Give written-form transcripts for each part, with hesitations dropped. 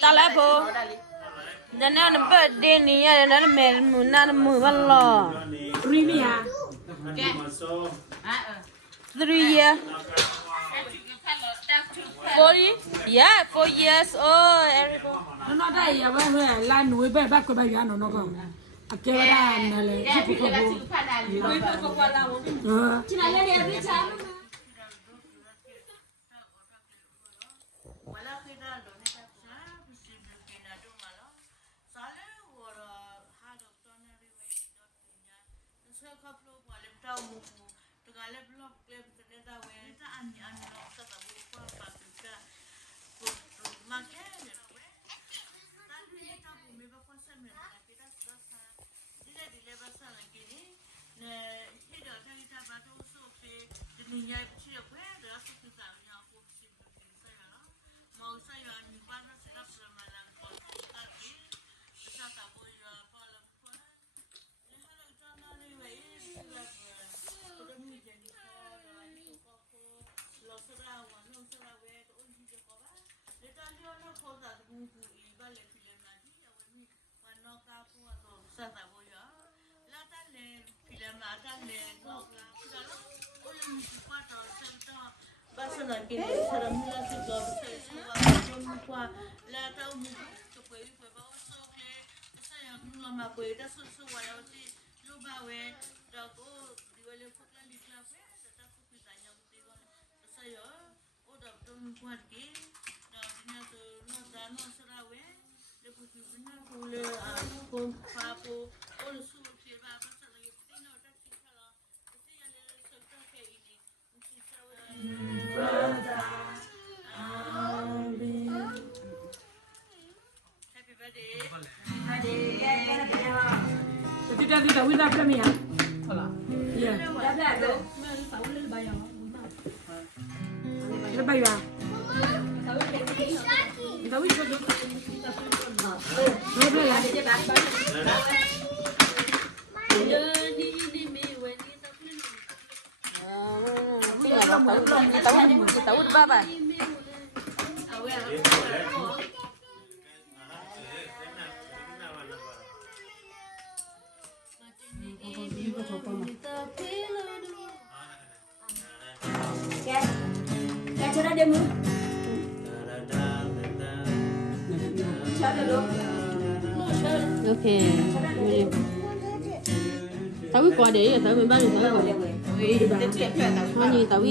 ta lại bố giờ nào nó bớt đi nè giờ nó mềm mùi na nó mùi văn lò 3 years 4 years old everybody nó đây ya ba ba la nuôi ba ba ko ba ya nó con à cái đó là lấy chụp cái bố chỉ là lấy đi cha Tita, we love them here. Yeah. Kita bayar. Kita wis kok. Berapa lah? tahu berapa Cara dia mu. Cara lo. okay tahu qua để tahu mình bao nhiêu tahu bao nhiêu tahu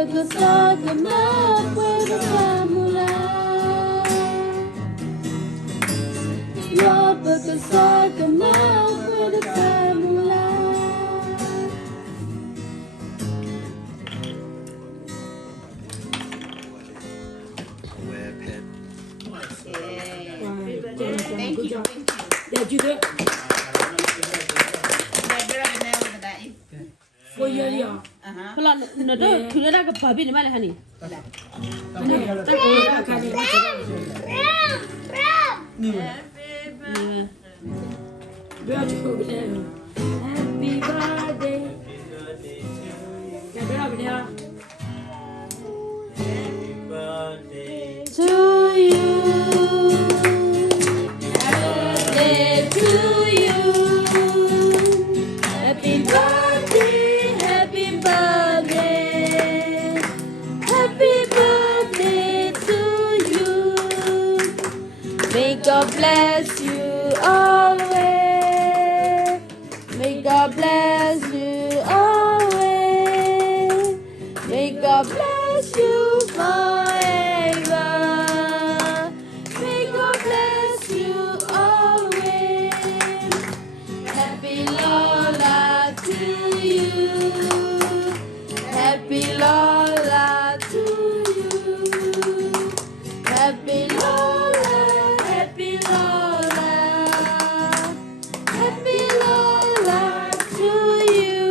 Because I come up with a formula. Thank you. Yeah, you do. For your year. ဖလာနော်တော့ထူရတာကဘာဖြစ်နေမှလဲဟန်နီ Happy birthday. to you birthday to you happy birthday happy birthday happy birthday to you may God bless you always may God bless you always may God bless you forever may God bless you always happy Lola to you happy Lola to you happy Lola happy Lola happy Lola to you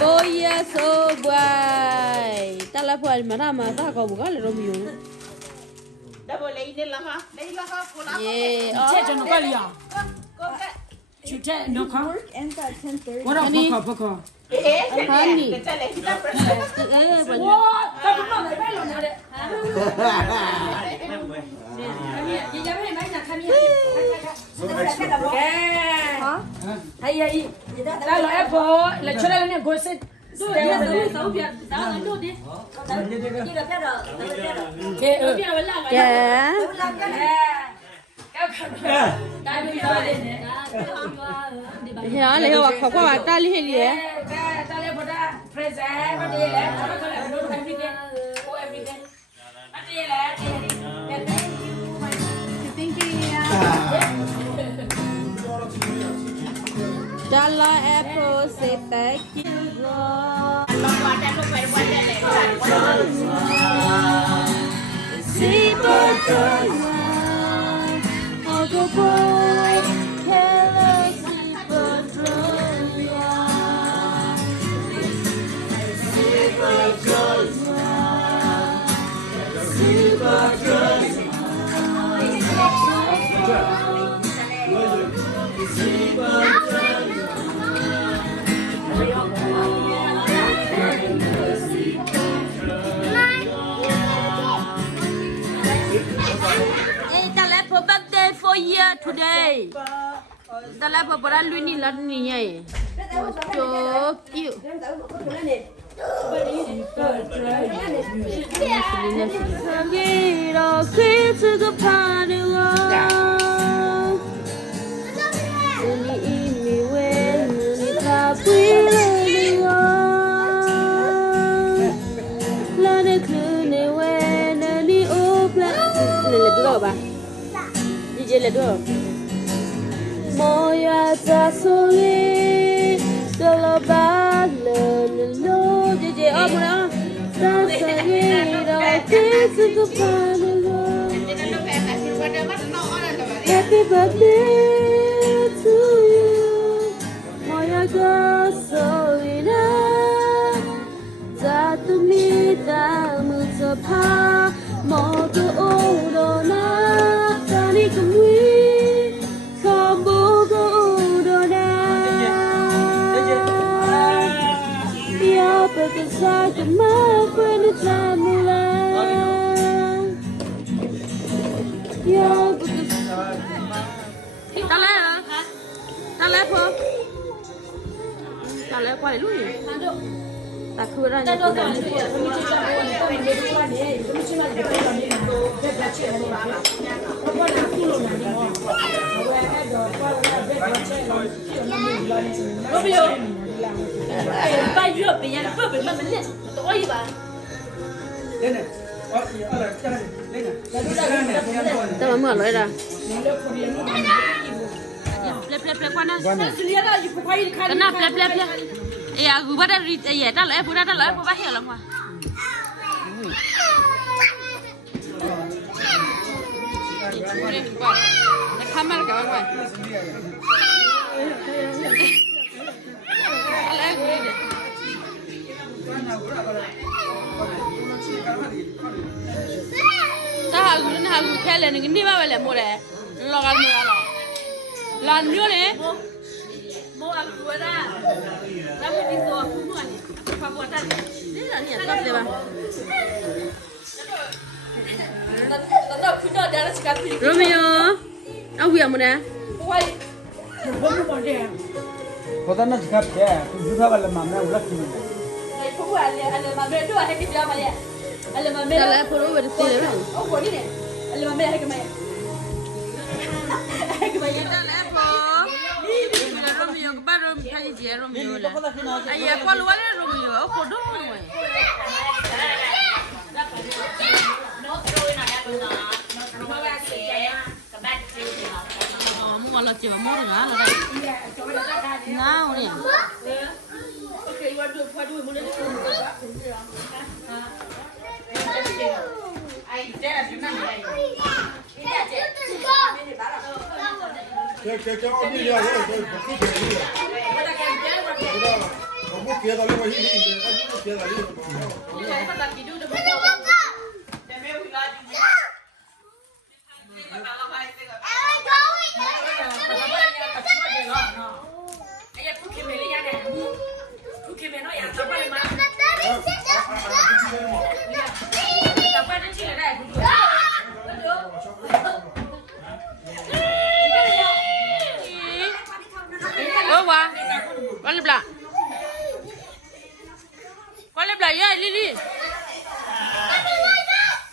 oh yes oh boy tala phai mana ma ta ko bu ga le ro mi yo Double lấy lên là ha, lấy là ha, cô làm. ye Check no kalia. Cô cái. Chute no ka. Ends at 10:30. What up poko? Honey. Cái chai lấy kita eh ba What? Ka no le ba lo na de. Ye ya ba mai na ka mi. Ha? Hai ai. Da lo apple, le chora le ne go sit. Okay. yeah ya le wa kho kwa ta li he li eh Dala apple say thank you See birthday I'll go boy hello see birthday See birthday Hey, the leopard birthday for year today. The leopard but I need lot ni so cute. Get kids to the party long. Only eat me when you top we Let it clean it when any open. Let go ba. DJ let go. Moya ta soli. Dolo ba lo DJ up now. That's a little kids to the party long. Happy birthday to you, moja gasolina. Za tu mi da mu za pa, mo tu o na. Tani kumwi, kambo go na. Ya pekasa kema kwenda tamula. Ya pekasa. Ta lẽ phô ta lẽ qua để lúc gì ta khưa ra những ta mở lại ra plep plep plep qua na. Kena plep plep plep. ya gue pada ya dah lah budak dah lah apa bahaya lah mah kamar kawan kawan hagu kele ni ba bele mo le logal mo la la nyo le mo agu da la mo di to ku mo ni pa bo ta ni la ni ta le ba ta ku no da ska pi Romeo agu ya mo na wai bo mo de पता ना सिखा क्या है तू झूठा वाला मामला उलट क्यों है नहीं को ale ma me do ha ke ja ma le ale ma me la por over ti le o ko ni ne ale ma me ha ke ma ha ke ma ya la po ni Romeo ko ba Romeo ka ji Romeo la ai ya ko lo wala Romeo o ko do mo mua là chỉ mua được là đây nào nè cái ông đi ra rồi tôi không biết gì không biết kia đó là cái gì không biết kia là gì Con lên lại ya Lily.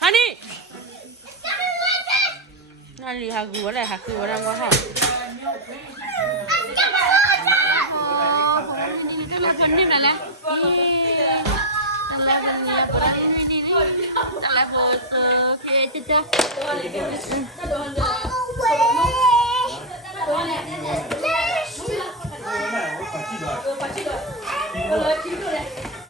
Honey. Honey hagu lại hagu đang có hả? Phần này nè. Tala bania pala ini di. Tala bos. Oke, caca. Kalau